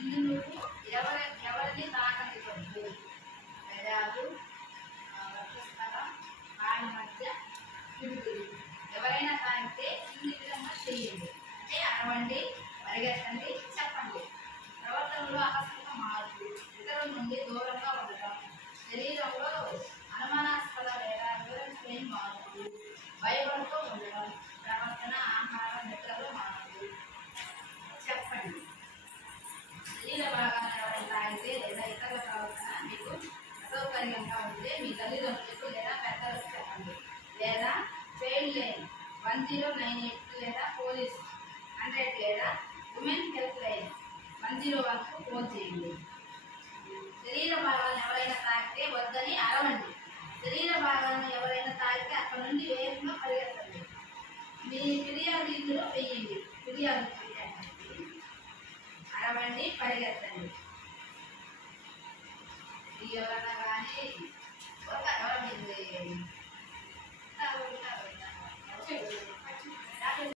ఇందు నువ్వు ఎవరిని తాకనివ్వద్దు. పెదాలు, వక్షస్థలం, కాళ్ళ మధ్య పిడుగులు. ఎవరైనా తాకితే ఈ విధంగా చేయండి. అంటే అరవండి, పరిగెత్తండి, చెప్పండి. ప్రవర్తనలో ఆకస్మిక మార్పు, ఇతరుల నుండి దూరంగా ఉండటం, శరీరంలో అనుమానాస్పద లేదా వివరించలేని మార్పులు, భయపడుతూ ఉండడం, ప్రవర్తన, ఆహారం, నిద్రలో మార్పులు. చెప్పండి. శరీర భాగాన్ని ఎవరైనా తాగితే లేదా ఇతరుల ప్రవర్తన మీకు అసౌకర్యంగా ఉంటే మీ తల్లిదండ్రులకు లేదా పెద్దలకు చెప్పండి. లేదా చైల్డ్ లైన్ 1098 లేదా పోలీస్ 100 లేదా ఉమెన్ హెల్ప్ లైన్ 101కు ఫోన్ చేయండి. శరీర భాగాలను ఎవరైనా తాకితే వద్దని అరవండి. శరీర భాగాలను ఎవరైనా తాకితే అక్కడ నుండి వేగంగా పరిగెత్తండి. మీ ఫిర్యాదు ఇందులో వేయండి. ఫిర్యాదు చేయడానికి అరవండి, పరిగెత్తండి. ఎవరైనా కానీ ఒక